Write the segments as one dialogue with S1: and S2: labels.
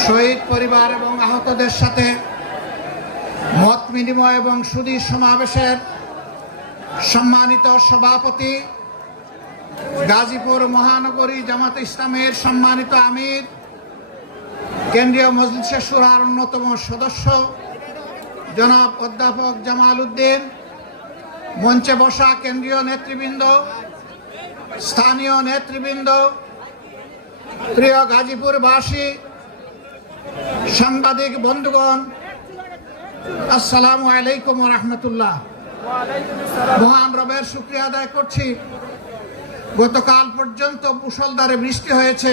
S1: শহীদ পরিবার এবং আহতদের সাথে মত বিনিময় এবং সুদী সমাবেশের সম্মানিত সভাপতি, গাজীপুর মহানগরী জামাত ইসলামের সম্মানিত আমির, কেন্দ্রীয় মজলিসে সুরার অন্যতম সদস্য, জনাব অধ্যাপক জামাল উদ্দিন, মঞ্চে বসা কেন্দ্রীয় নেতৃবৃন্দ, স্থানীয় নেতৃবৃন্দ, প্রিয় গাজীপুরবাসী সাংবাদিক, বন্ধুগণ, আসসালামু আলাইকুম রহমতুল্লাহ। মহান রবের শুক্রিয়া আদায় করছি। গতকাল পর্যন্ত মুসলধারে বৃষ্টি হয়েছে।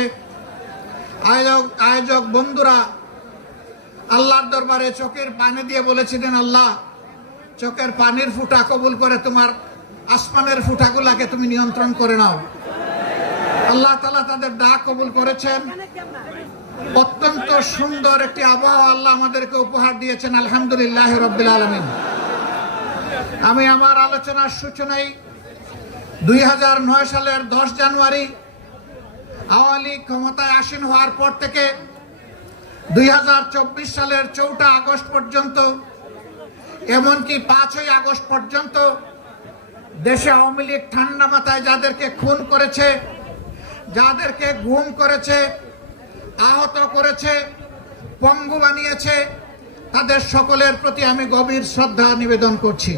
S1: আয়োজক আয়োজক বন্ধুরা, আল্লাহর দরবারে চোখের পানি দিয়ে বলেছিলেন, আল্লাহ, চোখের পানির ফুটা কবুল করে তোমার আসমানের ফুটাগুলাকে তুমি নিয়ন্ত্রণ করে নাও। আল্লাহ তালা তাদের ডাক কবুল করেছেন। অত্যন্ত সুন্দর একটি আবহাওয়া আল্লাহ আমাদেরকে উপহার দিয়েছেন, আলহামদুলিল্লাহ রব্বিল আলমিন। আমি আমার আলোচনার সূচনায় দুই সালের দশ জানুয়ারি আওয়ামী লীগ ক্ষমতায় আসীন হওয়ার পর থেকে দুই হাজার চব্বিশ সালের চৌঠা আগস্ট পর্যন্ত, এমনকি পাঁচই আগস্ট পর্যন্ত দেশে আওয়ামী লীগ ঠান্ডা মাথায় যাদেরকে খুন করেছে, যাদেরকে গুম করেছে আহত করেছে, পঙ্গু বানিয়েছে। তাদের সকলের প্রতি আমি গভীর শ্রদ্ধা নিবেদন করছি।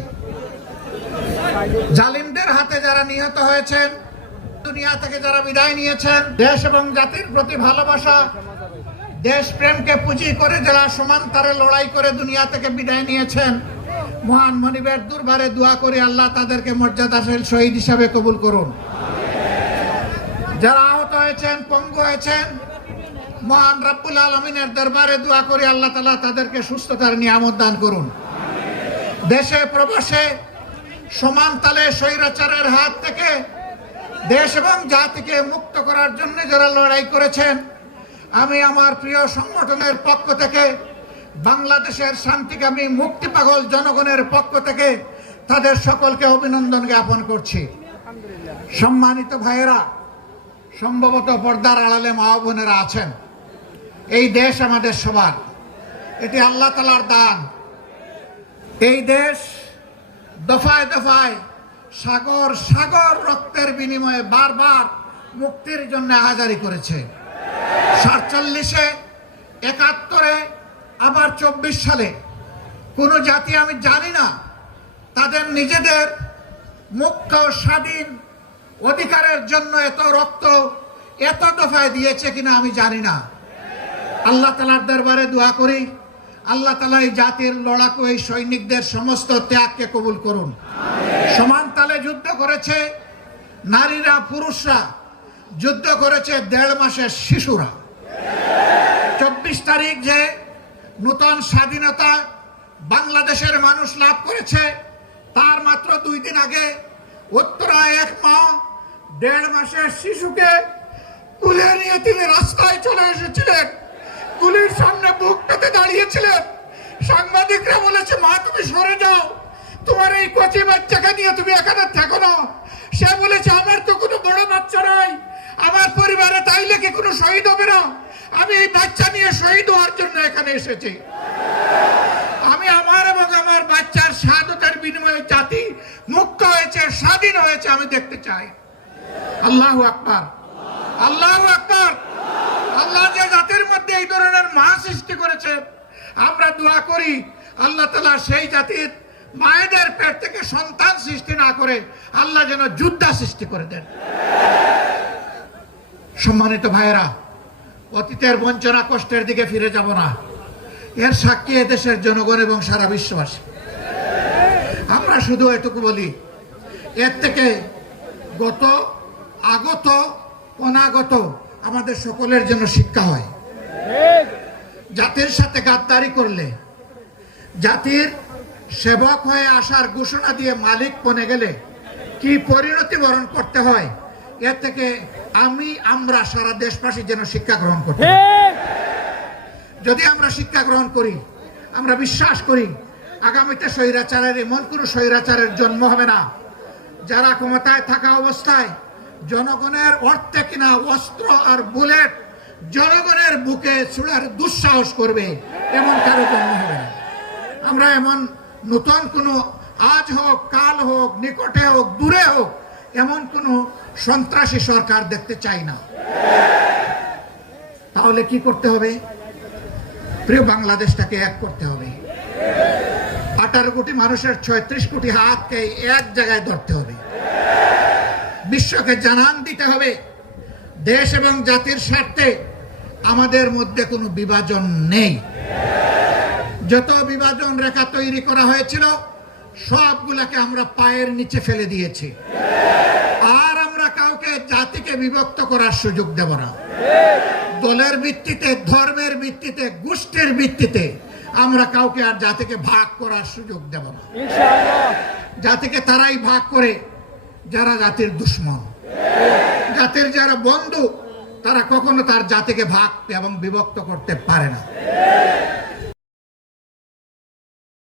S1: জালিমদের হাতে যারা নিহত হয়েছেন, দুনিয়া থেকে যারা বিদায় নিয়েছেন, দেশ এবং জাতির প্রতি ভালোবাসা দেশ প্রেমকে পুঁজি করে যারা সমান সমান্তরে লড়াই করে দুনিয়া থেকে বিদায় নিয়েছেন, মহান মনিবের দুর্বারে দোয়া করে আল্লাহ তাদেরকে মর্যাদাশীল শহীদ হিসাবে কবুল করুন। যারা আহত হয়েছেন, পঙ্গু হয়েছেন মহান রব্বুল আলমিনের দরবারে দোয়া করে, আল্লাহ তালা তাদেরকে সুস্থতার নিয়ামত দান করুন। দেশে প্রবাসে সমান তালে স্বৈরাচারের হাত থেকে দেশ এবং জাতিকে মুক্ত করার জন্য যারা লড়াই করেছেন, আমি আমার প্রিয় সংগঠনের পক্ষ থেকে, বাংলাদেশের শান্তিকামী মুক্তি পাগল জনগণের পক্ষ থেকে তাদের সকলকে অভিনন্দন জ্ঞাপন করছি। সম্মানিত ভাইয়েরা, সম্ভবত পর্দার আড়ালে মা বোনেরা আছেন। এই দেশ আমাদের সবার। এটি আল্লাহ তালার দান। এই দেশ দফায় দফায় সাগর সাগর রক্তের বিনিময়ে বারবার মুক্তির জন্য আহাজারি করেছে। সাতচল্লিশে, একাত্তরে, আবার চব্বিশ সালে। কোনো জাতি আমি জানি না, তাদের নিজেদের মুক্ত স্বাধীন অধিকারের জন্য এত রক্ত এত দফায় দিয়েছে কিনা আমি জানি না। আল্লাহ তালার দরবারে দোয়া করি। আল্লাহ তালা এই জাতির লড়াকু, এই সৈনিকদের সমস্ত ত্যাগকে কবুল করুন। সমান তালে যুদ্ধ করেছে নারীরা, পুরুষরা। যুদ্ধ করেছে দেড় মাসের শিশুরা। চব্বিশ তারিখ যে নূতন স্বাধীনতা বাংলাদেশের মানুষ লাভ করেছে, তার মাত্র দুই দিন আগে উত্তরা এক মা দেড় মাসের শিশুকে তুলে নিয়ে তিনি রাস্তায় চলে এসেছিলেন। গুলির সামনে বুক পেতে দাঁড়িয়েছিলেন। সাংবাদিকরা বলেছে, মা, তুমি সরে যাও। তোমার এই কচি বাচ্চাকে নিয়ে তুমি এখানে থাকো না। সে বলেছে, আমার তো কোনো বড় বাচ্চা নাই। আমার পরিবারে তাইলে কি কোনো শহীদ হবে না। আমি এই বাচ্চা নিয়ে শহীদ হওয়ার জন্য এখানে এসেছি। আমি আমার এবং আমার বাচ্চার স্বাধীনতার বিনিময়ে জাতি মুক্ত হয়েছে, স্বাধীন হয়েছে, আমি দেখতে চাই। আল্লাহ আকবার। আল্লাহ আকবার। জাতির মধ্যে এই ধরনের মা সৃষ্টি করেছে। আমরা দোয়া করি, আল্লাহ তালা সেই জাতির মায়েদের পেট থেকে সন্তান সৃষ্টি না করে আল্লাহ যেন যুদ্ধা সৃষ্টি করে দেন। সম্মানিত ভাইয়েরা, অতীতের বঞ্চনা কষ্টের দিকে ফিরে যাব না। এর সাক্ষী দেশের জনগণ এবং সারা বিশ্ববাসী। আমরা শুধু এটুকু বলি, এর থেকে গত, আগত, অনাগত আমাদের সকলের জন্য শিক্ষা হয়। জাতির সাথে গাদ্দারি করলে, জাতির সেবক হয়ে আসার ঘোষণা দিয়ে মালিক বনে গেলে কি পরিণতি বরণ করতে হয়? এর থেকে আমি, আমরা সারা দেশবাসী যেন শিক্ষা গ্রহণ করতে যদি আমরা শিক্ষা গ্রহণ করি, আমরা বিশ্বাস করি, আগামীতে স্বৈরাচারের, এমন কোনো স্বৈরাচারের জন্ম হবে না, যারা ক্ষমতায় থাকা অবস্থায় জনগণের অর্থে কিনা অস্ত্র আর বুলেট জনগণের বুকে ছুড়ার দুঃসাহস করবে, এমন কারও জন্ম হবে না। আমরা এমন নতুন কোনো আজ হোক, কাল হোক, নিকটে হোক, দূরে হোক, এমন কোনো সন্ত্রাসী সরকার দেখতে চাই না। তাহলে কি করতে হবে? প্রিয় বাংলাদেশটাকে এক করতে হবে। আঠারো কোটি মানুষের ছয়ত্রিশ কোটি হাতকে এক জায়গায় ধরতে হবে। বিশ্বকে জানান দিতে হবে। দেশ এবং জাতির স্বার্থে আমাদের মধ্যে কোনো বিভাজন নেই। যত বিভাজন রেখা তৈরি করা হয়েছিল সবগুলাকে আমরা পায়ের নিচে ফেলে দিয়েছি। আর আমরা কাউকে জাতিকে বিভক্ত করার সুযোগ দেব না। দলের ভিত্তিতে ধর্মের ভিত্তিতে গোষ্ঠীর ভিত্তিতে আমরা কাউকে আর জাতিকে ভাগ করার সুযোগ দেব না। জাতিকে তারাই ভাগ করে যারা জাতির দুশ্মন। জাতির যারা বন্ধু তারা কখনো তার জাতিকে ভাগ এবং বিভক্ত করতে পারে না।